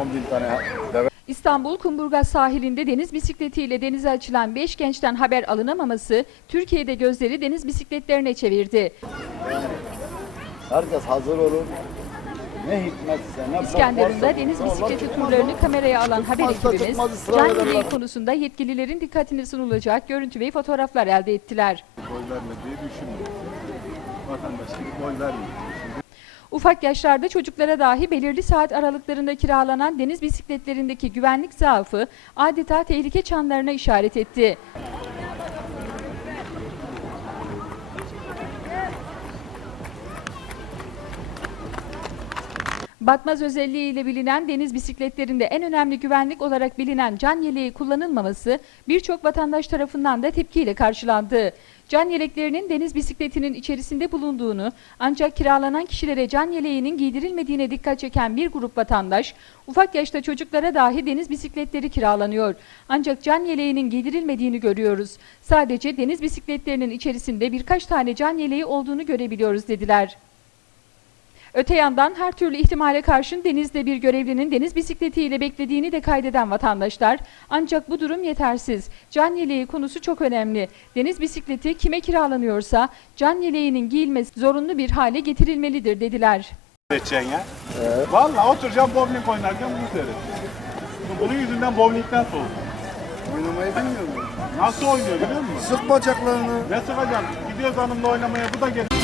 10 bin tane deve İstanbul Kumburgaz sahilinde deniz bisikletiyle denize açılan 5 gençten haber alınamaması Türkiye'de gözleri deniz bisikletlerine çevirdi. Herkes hazır olur. Ne hikmetse ne İskenderun'da deniz bisikleti turlarını kameraya alan haber ekibimiz çıkmaz, ısrar can ederler. yeleği konusunda yetkililerin dikkatini sunulacak görüntü ve fotoğraflar elde ettiler. Oy vermediği düşünmüyor. Vatandaş gibi oy vermiyor. Ufak yaşlarda çocuklara dahi belirli saat aralıklarında kiralanan deniz bisikletlerindeki güvenlik zaafı adeta tehlike çanlarına işaret etti. Batmaz özelliğiyle bilinen deniz bisikletlerinde en önemli güvenlik olarak bilinen can yeleği kullanılmaması birçok vatandaş tarafından da tepkiyle karşılandı. Can yeleklerinin deniz bisikletinin içerisinde bulunduğunu ancak kiralanan kişilere can yeleğinin giydirilmediğine dikkat çeken bir grup vatandaş, ufak yaşta çocuklara dahi deniz bisikletleri kiralanıyor. Ancak can yeleğinin giydirilmediğini görüyoruz. Sadece deniz bisikletlerinin içerisinde birkaç tane can yeleği olduğunu görebiliyoruz dediler. Öte yandan her türlü ihtimale karşın denizde bir görevlinin deniz bisikletiyle beklediğini de kaydeden vatandaşlar ancak bu durum yetersiz. Can yeleği konusu çok önemli. Deniz bisikleti kime kiralanıyorsa can yeleğinin giyilmesi zorunlu bir hale getirilmelidir dediler. Edeceksin ya. Valla oturacağım bowling oynarken bunu seyredeceğim. Bunun yüzünden bowlingden soğudum. Oynamayı bilmiyor mu? Nasıl oynuyor biliyor musun? Sık bacaklarını. Ne sıkacağım? Gidiyoruz hanımla oynamaya bu da geç.